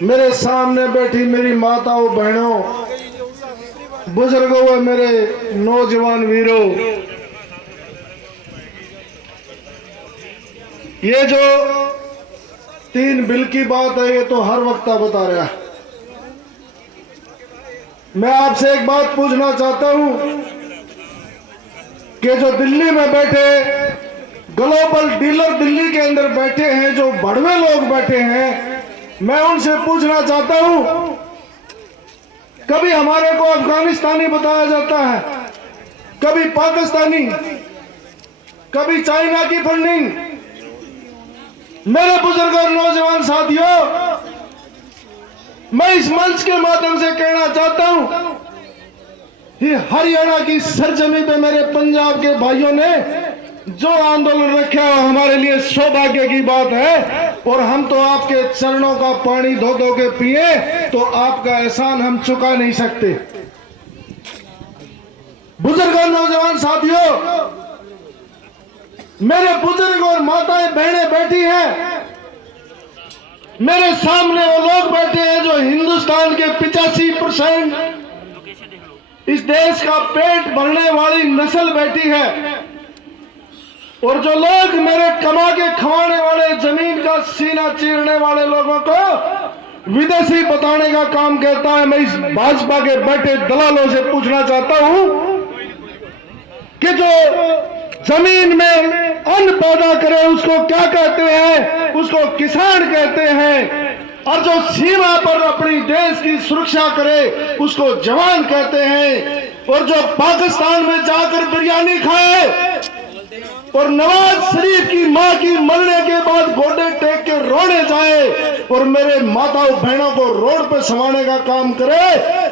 मेरे सामने बैठी मेरी माताओं बहनों, बुजुर्गों व मेरे नौजवान वीरों, ये जो 3 बिल की बात है ये तो हर वक्त बता रहा है। मैं आपसे एक बात पूछना चाहता हूं कि जो दिल्ली में बैठे ग्लोबल डीलर दिल्ली के अंदर बैठे हैं, जो बड़वे लोग बैठे हैं, मैं उनसे पूछना चाहता हूं, कभी हमारे को अफगानिस्तानी बताया जाता है, कभी पाकिस्तानी, कभी चाइना की फंडिंग। मेरे बुजुर्ग और नौजवान साथियों, मैं इस मंच के माध्यम से कहना चाहता हूं कि हरियाणा की सरजमी पे मेरे पंजाब के भाइयों ने जो आंदोलन रखा है हमारे लिए सौभाग्य की बात है। और हम तो आपके चरणों का पानी धो धो के पिए तो आपका एहसान हम चुका नहीं सकते। बुजुर्ग और नौजवान साथियों, मेरे बुजुर्ग और माताएं बहनें बैठी हैं, मेरे सामने वो लोग बैठे हैं जो हिंदुस्तान के 85% इस देश का पेट भरने वाली नस्ल बैठी है। और जो लोग मेरे कमा के खवाने वाले, जमीन का सीना चीरने वाले लोगों को विदेशी बताने का काम करता है। मैं इस भाजपा के बैठे दलालों से पूछना चाहता हूं कि जो जमीन में अन्न पैदा करे उसको क्या कहते हैं? उसको किसान कहते हैं। और जो सीमा पर अपनी देश की सुरक्षा करे उसको जवान कहते हैं। और जो पाकिस्तान में जाकर बिरयानी खाए और नवाज शरीफ की मां की मरने के बाद गोडे टेक के रोने जाए और मेरे माताओं बहनों को रोड पे समाने का काम करे,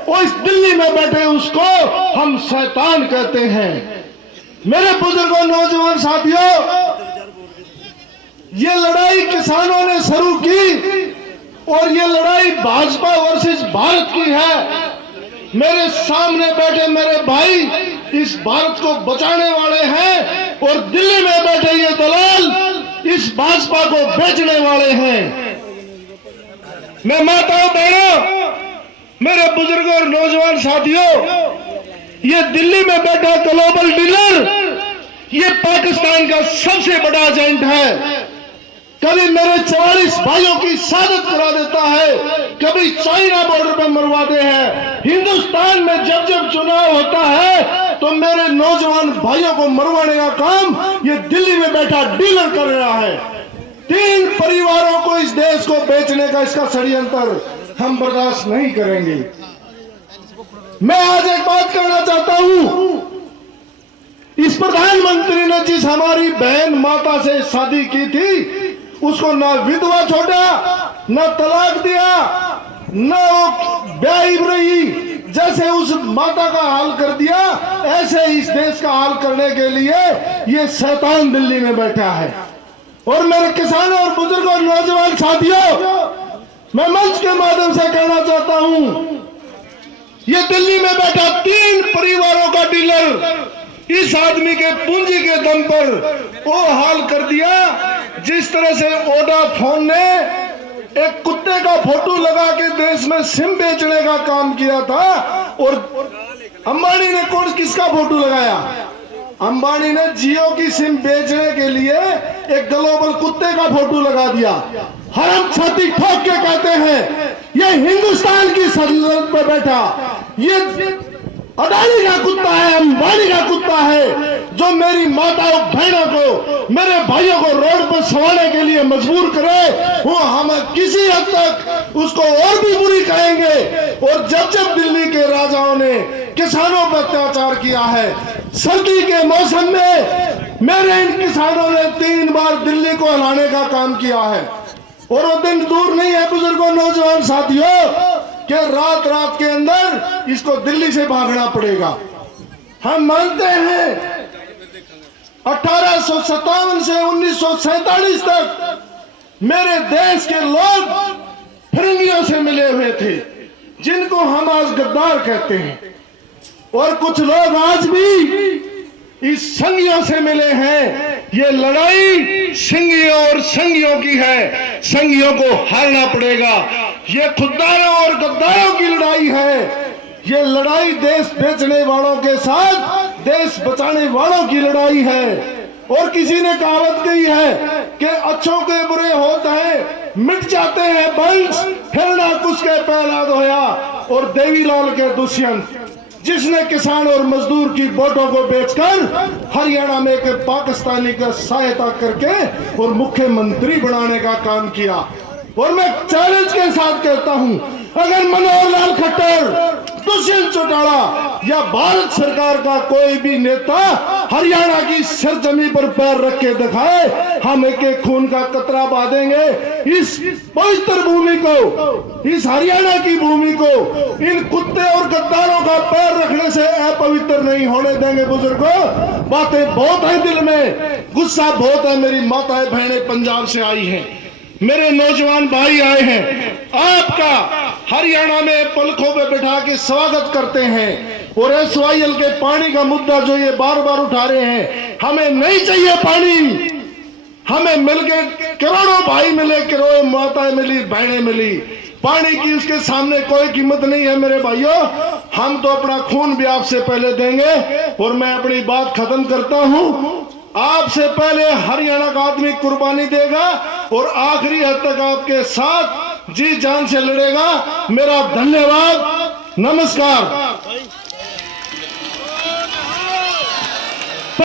वो इस दिल्ली में बैठे उसको हम शैतान कहते हैं। मेरे बुजुर्गों नौजवान साथियों, ये लड़ाई किसानों ने शुरू की और ये लड़ाई भाजपा वर्सेस भारत की है। मेरे सामने बैठे मेरे भाई इस भारत को बचाने वाले हैं और दिल्ली में बैठे ये दलाल इस भाजपा को बेचने वाले हैं। मैं माताओं बहनों, मेरे बुजुर्गों और नौजवान साथियों, ये दिल्ली में बैठा ग्लोबल डीलर ये पाकिस्तान का सबसे बड़ा एजेंट है। कभी मेरे 44 भाइयों की शहादत करा देता है, कभी चाइना बॉर्डर पे मरवाते हैं। हिंदुस्तान में जब जब चुनाव होता है तो मेरे नौजवान भाइयों को मरवाने का काम ये दिल्ली में बैठा डीलर कर रहा है। 3 परिवारों को इस देश को बेचने का इसका षड्यंत्र हम बर्दाश्त नहीं करेंगे। मैं आज एक बात कहना चाहता हूं, इस प्रधानमंत्री ने जिस हमारी बहन माता से शादी की थी उसको ना विधवा छोड़ा, ना तलाक दिया, ना वो ब्याही रही। जैसे उस माता का हाल कर दिया ऐसे इस देश का हाल करने के लिए ये शैतान दिल्ली में बैठा है। और मेरे किसानों और बुजुर्गों और नौजवान साथियों, मैं मंच के माध्यम से कहना चाहता हूं, ये दिल्ली में बैठा 3 परिवारों का डीलर इस आदमी के पूंजी के दम पर वो हाल कर दिया। जिस तरह से वोडाफोन ने एक कुत्ते का फोटो लगा के देश में सिम बेचने का काम किया था और अंबानी ने किसका फोटो लगाया? अंबानी ने जियो की सिम बेचने के लिए एक ग्लोबल कुत्ते का फोटो लगा दिया। हरम छाती ठोक के कहते हैं ये हिंदुस्तान की सल्तनत पर बैठा ये अडानी का कुत्ता है, अंबानी का कुत्ता है, जो मेरी माताओं बहनों को, मेरे भाइयों को रोड पर सवाने के लिए मजबूर करे। वो हम किसी हद तक उसको और भी बुरी कहेंगे। और जब जब दिल्ली के राजाओं ने किसानों पर अत्याचार किया है, सर्दी के मौसम में मेरे इन किसानों ने 3 बार दिल्ली को हिलाने का काम किया है। और वो दिन दूर नहीं है बुजुर्गों नौजवान साथियों कि रात रात के अंदर इसको दिल्ली से भागना पड़ेगा। हम मानते हैं 1857 से 1947 तक मेरे देश के लोग फिरंगियों से मिले हुए थे, जिनको हम आज गद्दार कहते हैं। और कुछ लोग आज भी इस संघियों से मिले हैं। ये लड़ाई सिंघियों और संघियों की है, संघियों को हारना पड़ेगा। ये खुद्दारों और गद्दारों की लड़ाई है। ये लड़ाई देश बेचने वालों के साथ देश बचाने वालों की लड़ाई है। और किसी ने कहावत कही है कि अच्छों के बुरे होते हैं, मिट जाते हैं वंश, फिर ना कुछ के पहला धोया। और देवीलाल के दुष्यंत, जिसने किसान और मजदूर की वोटों को बेचकर हरियाणा में एक पाकिस्तानी का सहायता करके और मुख्यमंत्री बनाने का काम किया। और मैं चैलेंज के साथ कहता हूं, अगर मनोहर लाल खट्टर, दुष्यंत चौटाला या भारत सरकार का कोई भी नेता हरियाणा की सरजमी पर पैर रख के दिखाए, हम एक एक खून का कतरा बांधेंगे। इस पवित्र भूमि को, इस हरियाणा की भूमि को इन कुत्ते और गद्दारों का पैर रखने से अपवित्र नहीं होने देंगे। बुजुर्गों, बातें बहुत है दिल में, गुस्सा बहुत है। मेरी माताएं बहनें पंजाब से आई हैं, मेरे नौजवान भाई आए हैं, आपका हरियाणा में पलकों पे बैठा के स्वागत करते हैं। और SYL के पानी का मुद्दा जो ये बार बार उठा रहे हैं, हमें नहीं चाहिए पानी। हमें मिल के करोड़ों भाई मिले, करोड़ों माताएं मिली, बहनें मिली, पानी की उसके सामने कोई कीमत नहीं है। मेरे भाइयों, हम तो अपना खून भी आपसे पहले देंगे। और मैं अपनी बात खत्म करता हूं, आपसे पहले हरियाणा का आदमी कुर्बानी देगा और आखिरी हद तक आपके साथ जी जान से लड़ेगा। मेरा धन्यवाद, नमस्कार।